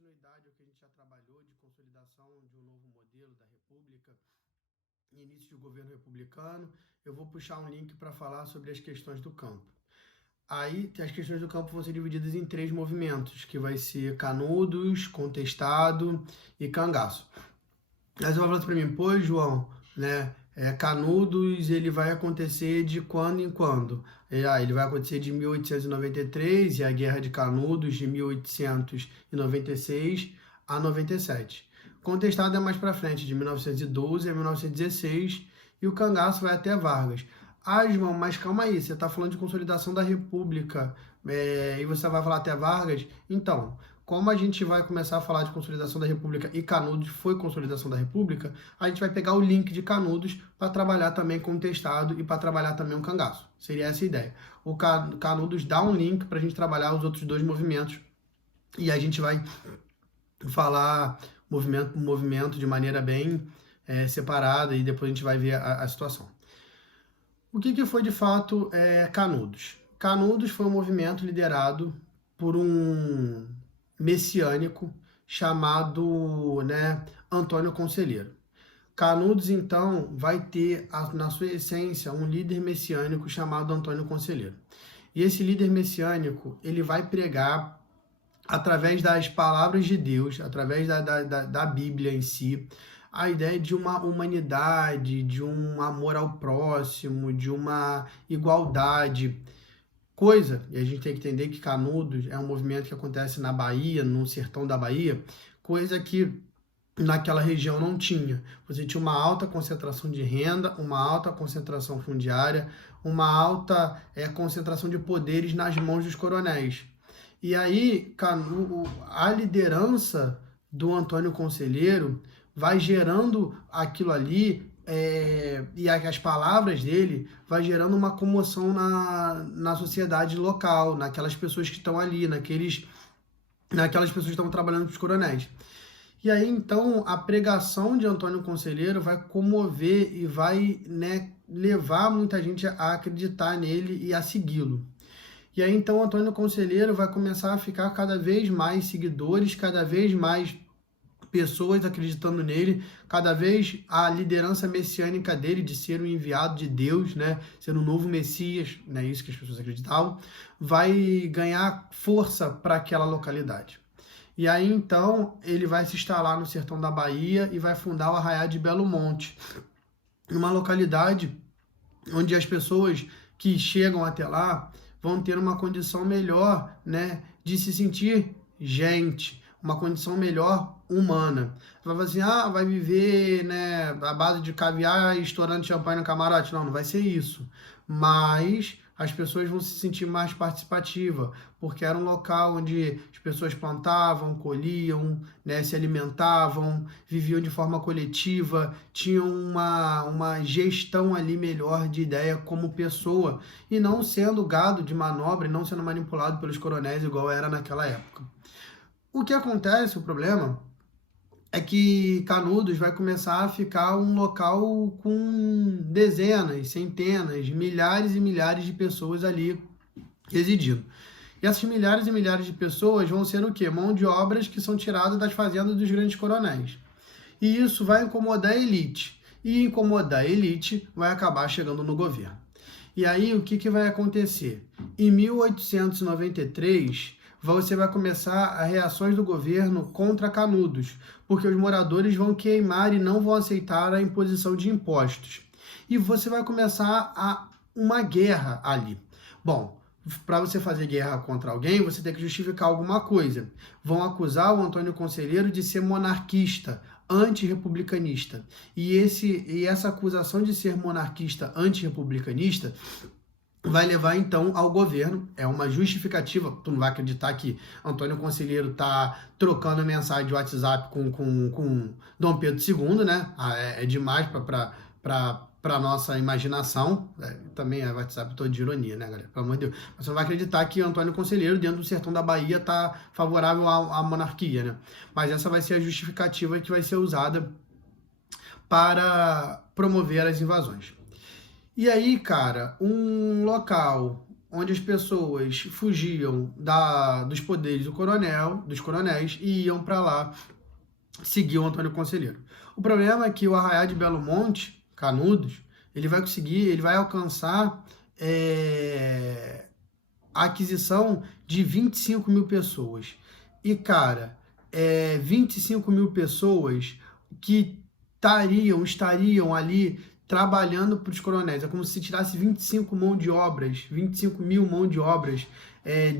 continuidade ao que a gente já trabalhou de consolidação de um novo modelo da República, início de governo republicano, eu vou puxar um link para falar sobre as questões do campo. Aí, as questões do campo vão ser divididas em 3 movimentos, que vai ser Canudos, Contestado e Cangaço. Aí você vai falar para mim, pô, João, né? Canudos, ele vai acontecer de quando em quando? Ele vai acontecer de 1893 e a Guerra de Canudos de 1896 a 97. Contestado é mais para frente, de 1912 a 1916, e o Cangaço vai até Vargas. João, mas calma aí, você está falando de consolidação da República, e você vai falar até Vargas? Então, como a gente vai começar a falar de consolidação da República e Canudos foi consolidação da República, a gente vai pegar o link de Canudos para trabalhar também Contestado e para trabalhar também o Cangaço. Seria essa a ideia. O Canudos dá um link para a gente trabalhar os outros 2 movimentos e a gente vai falar movimento por movimento de maneira bem separada e depois a gente vai ver a situação. O que foi de fato Canudos? Canudos foi um movimento liderado por um messiânico chamado Antônio Conselheiro. Canudos, então, vai ter, na sua essência, um líder messiânico chamado Antônio Conselheiro. E esse líder messiânico, ele vai pregar, através das palavras de Deus, através da Bíblia em si, a ideia de uma humanidade, de um amor ao próximo, de uma igualdade, e a gente tem que entender que Canudos é um movimento que acontece na Bahia, no sertão da Bahia, coisa que naquela região não tinha. Você tinha uma alta concentração de renda, uma alta concentração fundiária, uma alta concentração de poderes nas mãos dos coronéis. E aí, a liderança do Antônio Conselheiro vai gerando aquilo ali, e as palavras dele vai gerando uma comoção na sociedade local, naquelas pessoas que estão ali, naquelas pessoas que estão trabalhando para os coronéis. E aí, então, a pregação de Antônio Conselheiro vai comover e vai levar muita gente a acreditar nele e a segui-lo. E aí, então, Antônio Conselheiro vai começar a ficar cada vez mais seguidores, cada vez mais pessoas acreditando nele, cada vez a liderança messiânica dele de ser um enviado de Deus, ser um novo Messias, isso que as pessoas acreditavam, vai ganhar força para aquela localidade. E aí, então, ele vai se instalar no sertão da Bahia e vai fundar o Arraial de Belo Monte, uma localidade onde as pessoas que chegam até lá vão ter uma condição melhor, de se sentir gente, uma condição melhor humana. Vai falar assim, vai viver, à base de caviar e estourando champanhe no camarote. Não vai ser isso. Mas as pessoas vão se sentir mais participativas, porque era um local onde as pessoas plantavam, colhiam, se alimentavam, viviam de forma coletiva, tinham uma gestão ali melhor de ideia como pessoa, e não sendo gado de manobra e não sendo manipulado pelos coronéis igual era naquela época. O que acontece, o problema, é que Canudos vai começar a ficar um local com dezenas, centenas, milhares e milhares de pessoas ali residindo. E essas milhares e milhares de pessoas vão ser o quê? Mão de obras que são tiradas das fazendas dos grandes coronéis. E isso vai incomodar a elite. E incomodar a elite vai acabar chegando no governo. E aí, o que vai acontecer? Em 1893... você vai começar as reações do governo contra Canudos, porque os moradores vão queimar e não vão aceitar a imposição de impostos. E você vai começar uma guerra ali. Bom, para você fazer guerra contra alguém, você tem que justificar alguma coisa. Vão acusar o Antônio Conselheiro de ser monarquista, antirrepublicanista. E essa acusação de ser monarquista, antirrepublicanista vai levar, então, ao governo, é uma justificativa, tu não vai acreditar que Antônio Conselheiro tá trocando mensagem de WhatsApp com Dom Pedro II, É demais para nossa imaginação, também é WhatsApp todo de ironia, galera? Pelo amor de Deus. Mas você não vai acreditar que Antônio Conselheiro, dentro do sertão da Bahia, tá favorável à monarquia, Mas essa vai ser a justificativa que vai ser usada para promover as invasões. E aí, cara, um local onde as pessoas fugiam dos poderes dos coronéis e iam para lá seguir o Antônio Conselheiro. O problema é que o Arraial de Belo Monte, Canudos, ele vai alcançar a aquisição de 25 mil pessoas. E, cara, 25 mil pessoas que estariam ali trabalhando para os coronéis. É como se tirasse 25 mil mão de obras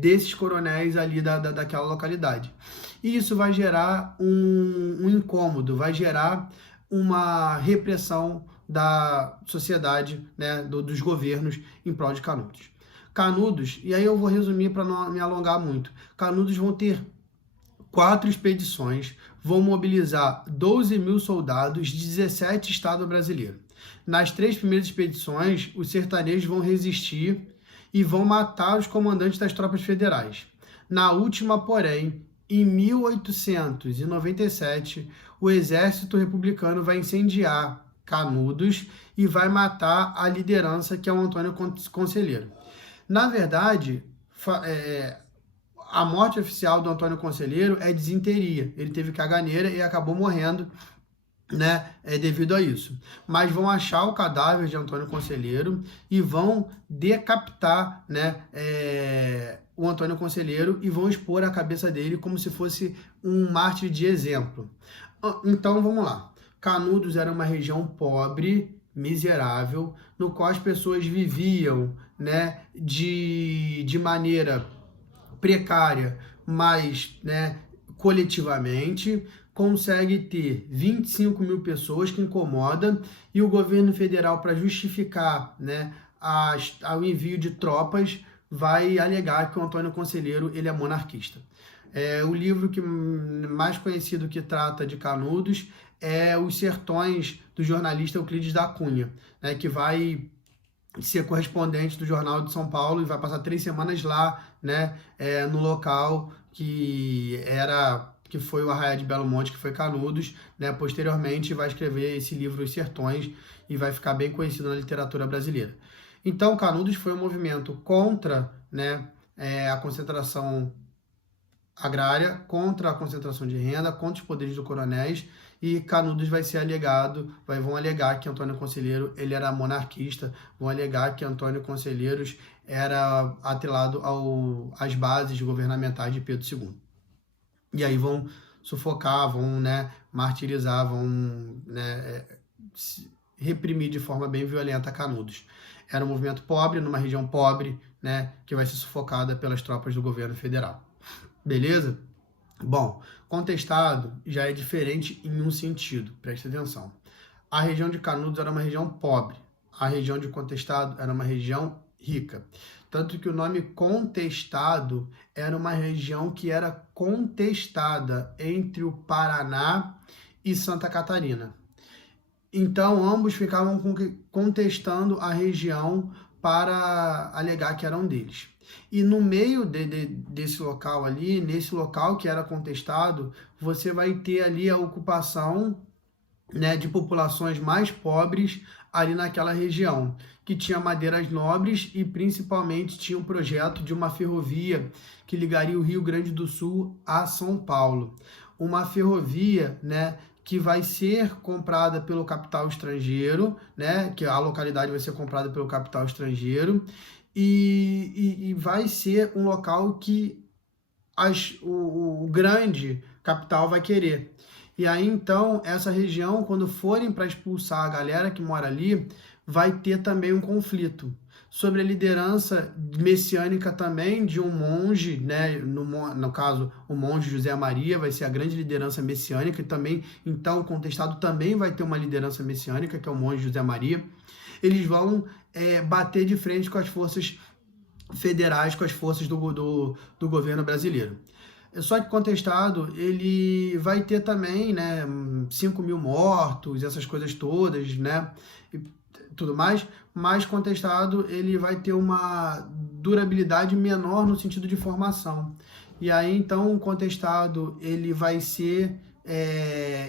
desses coronéis ali daquela localidade. E isso vai gerar um incômodo, vai gerar uma repressão da sociedade, né, dos governos em prol de Canudos. Canudos, e aí eu vou resumir para não me alongar muito, Canudos vão ter 4 expedições, vão mobilizar 12 mil soldados de 17 estados brasileiros. Nas 3 primeiras expedições, os sertanejos vão resistir e vão matar os comandantes das tropas federais. Na última, porém, em 1897, o exército republicano vai incendiar Canudos e vai matar a liderança, que é o Antônio Conselheiro. Na verdade, a morte oficial do Antônio Conselheiro é disenteria. Ele teve caganeira e acabou morrendo, né, devido a isso. Mas vão achar o cadáver de Antônio Conselheiro e vão decapitar, né, o Antônio Conselheiro e vão expor a cabeça dele como se fosse um mártir de exemplo. Então, vamos lá. Canudos era uma região pobre, miserável, no qual as pessoas viviam, né, de maneira precária, mas, né, coletivamente. Consegue ter 25 mil pessoas, que incomoda, e o governo federal, para justificar, né, o envio de tropas, vai alegar que o Antônio Conselheiro ele é monarquista. O livro mais conhecido que trata de Canudos é Os Sertões, do jornalista Euclides da Cunha, né, que vai ser correspondente do Jornal de São Paulo e vai passar 3 semanas lá, né, no local que foi o Arraial de Belo Monte, que foi Canudos, né? Posteriormente vai escrever esse livro Os Sertões e vai ficar bem conhecido na literatura brasileira. Então, Canudos foi um movimento contra, né, a concentração agrária, contra a concentração de renda, contra os poderes dos coronéis, e Canudos vão alegar que Antônio Conselheiro ele era monarquista, vão alegar que Antônio Conselheiros era atrelado às bases governamentais de Pedro II. E aí vão sufocar, vão, né, martirizar, vão, né, reprimir de forma bem violenta Canudos. Era um movimento pobre, numa região pobre, né, que vai ser sufocada pelas tropas do governo federal. Beleza? Bom, Contestado já é diferente em um sentido, preste atenção. A região de Canudos era uma região pobre, a região de Contestado era uma região rica. Tanto que o nome Contestado era uma região que era contestada entre o Paraná e Santa Catarina. Então, ambos ficavam contestando a região para alegar que eram deles. E no meio desse local ali, nesse local que era contestado, você vai ter ali a ocupação, né, de populações mais pobres ali naquela região, que tinha madeiras nobres e principalmente tinha um projeto de uma ferrovia que ligaria o Rio Grande do Sul a São Paulo. Uma ferrovia, né, que vai ser comprada pelo capital estrangeiro, né, que a localidade vai ser comprada pelo capital estrangeiro, e vai ser um local que o grande capital vai querer. E aí, então, essa região, quando forem para expulsar a galera que mora ali, vai ter também um conflito sobre a liderança messiânica também de um monge, né? No caso, o monge José Maria vai ser a grande liderança messiânica, e também, então, o Contestado também vai ter uma liderança messiânica, que é o monge José Maria. Eles vão bater de frente com as forças federais, com as forças do governo brasileiro. Só que Contestado, ele vai ter também, né, 5 mil mortos, essas coisas todas, né, e tudo mais, mas Contestado, ele vai ter uma durabilidade menor no sentido de formação. E aí, então, o Contestado, ele vai ser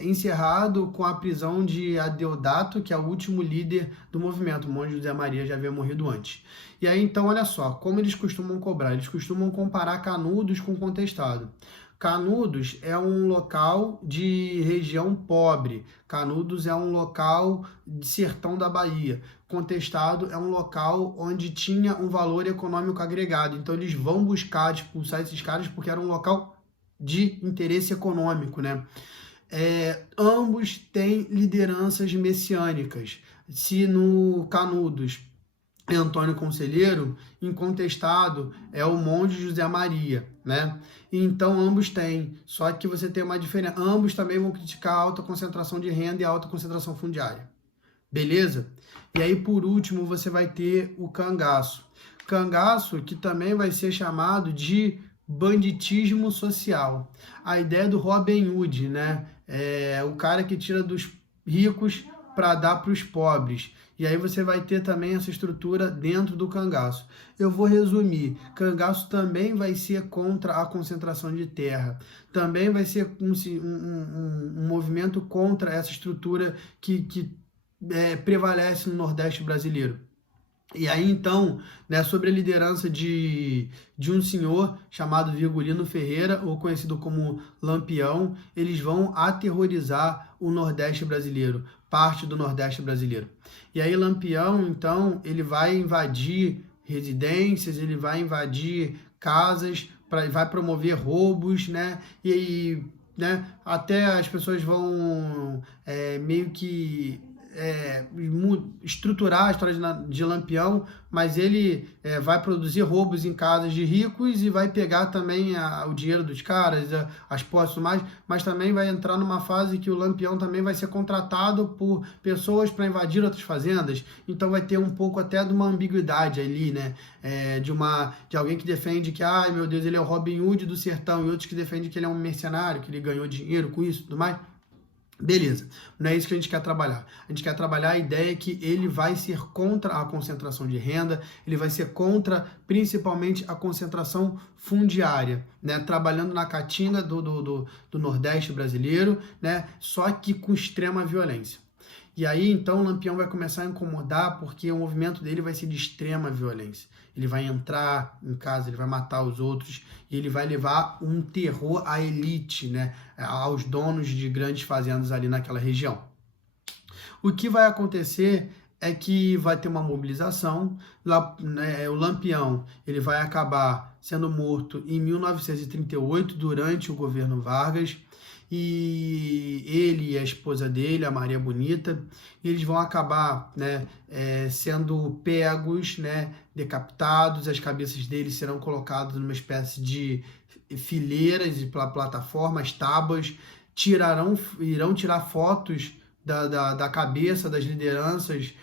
encerrado com a prisão de Adeodato, que é o último líder do movimento. O monge José Maria já havia morrido antes. E aí, então, olha só, como eles costumam cobrar? Eles costumam comparar Canudos com Contestado. Canudos é um local de região pobre. Canudos é um local de sertão da Bahia. Contestado é um local onde tinha um valor econômico agregado. Então, eles vão buscar expulsar esses caras porque era um local de interesse econômico, né? Ambos têm lideranças messiânicas. Se no Canudos é Antônio Conselheiro, Incontestado é o monge José Maria, né? Então ambos têm, só que você tem uma diferença. Ambos também vão criticar a alta concentração de renda e a alta concentração fundiária. Beleza? E aí, por último, você vai ter o cangaço. Cangaço, que também vai ser chamado de banditismo social. A ideia do Robin Hood, né? O cara que tira dos ricos para dar para os pobres. E aí você vai ter também essa estrutura dentro do cangaço. Eu vou resumir. Cangaço também vai ser contra a concentração de terra. Também vai ser um movimento contra essa estrutura que prevalece no Nordeste brasileiro. E aí, então, né, sobre a liderança de um senhor chamado Virgulino Ferreira, ou conhecido como Lampião, eles vão aterrorizar o Nordeste brasileiro, parte do Nordeste brasileiro. E aí, Lampião, então, ele vai invadir residências, ele vai invadir casas, vai promover roubos, né? Né, até as pessoas vão meio que estruturar a história de Lampião, mas ele vai produzir roubos em casas de ricos e vai pegar também o dinheiro dos caras, as posses e tudo mais, mas também vai entrar numa fase que o Lampião também vai ser contratado por pessoas para invadir outras fazendas, então vai ter um pouco até de uma ambiguidade ali, né? De alguém que defende que, ai meu Deus, ele é o Robin Hood do sertão, e outros que defendem que ele é um mercenário, que ele ganhou dinheiro com isso e tudo mais. Beleza, não é isso que a gente quer trabalhar. A gente quer trabalhar a ideia que ele vai ser contra a concentração de renda, ele vai ser contra, principalmente, a concentração fundiária, né? Trabalhando na caatinga do Nordeste brasileiro, né? Só que com extrema violência. E aí, então, o Lampião vai começar a incomodar porque o movimento dele vai ser de extrema violência. Ele vai entrar em casa, ele vai matar os outros e ele vai levar um terror à elite, né? Aos donos de grandes fazendas ali naquela região. O que vai acontecer é que vai ter uma mobilização. O Lampião ele vai acabar sendo morto em 1938, durante o governo Vargas. E ele e a esposa dele, a Maria Bonita, eles vão acabar, né, sendo pegos, né, decapitados, as cabeças deles serão colocadas numa espécie de fileiras e plataformas, tábuas, irão tirar fotos da cabeça das lideranças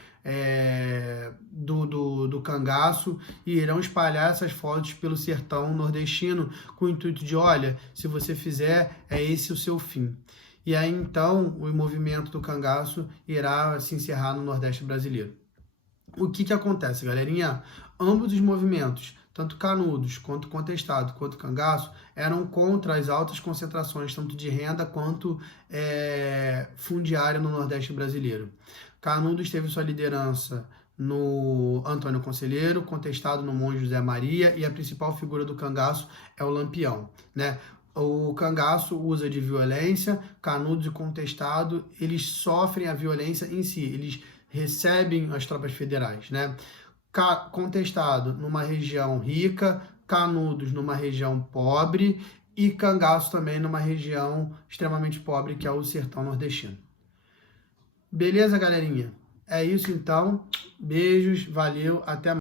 do cangaço e irão espalhar essas fotos pelo sertão nordestino com o intuito de, olha, se você fizer, é esse o seu fim. E aí, então, o movimento do cangaço irá se encerrar no Nordeste brasileiro. O que acontece, galerinha? Ambos os movimentos, tanto Canudos, quanto Contestado, quanto Cangaço, eram contra as altas concentrações, tanto de renda quanto fundiária no Nordeste brasileiro. Canudos teve sua liderança no Antônio Conselheiro, Contestado no monge José Maria, e a principal figura do cangaço é o Lampião, né? O cangaço usa de violência, Canudos e Contestado, eles sofrem a violência em si, eles recebem as tropas federais, né? Contestado numa região rica, Canudos numa região pobre e Cangaço também numa região extremamente pobre, que é o sertão nordestino. Beleza, galerinha? É isso então. Beijos, valeu, até mais.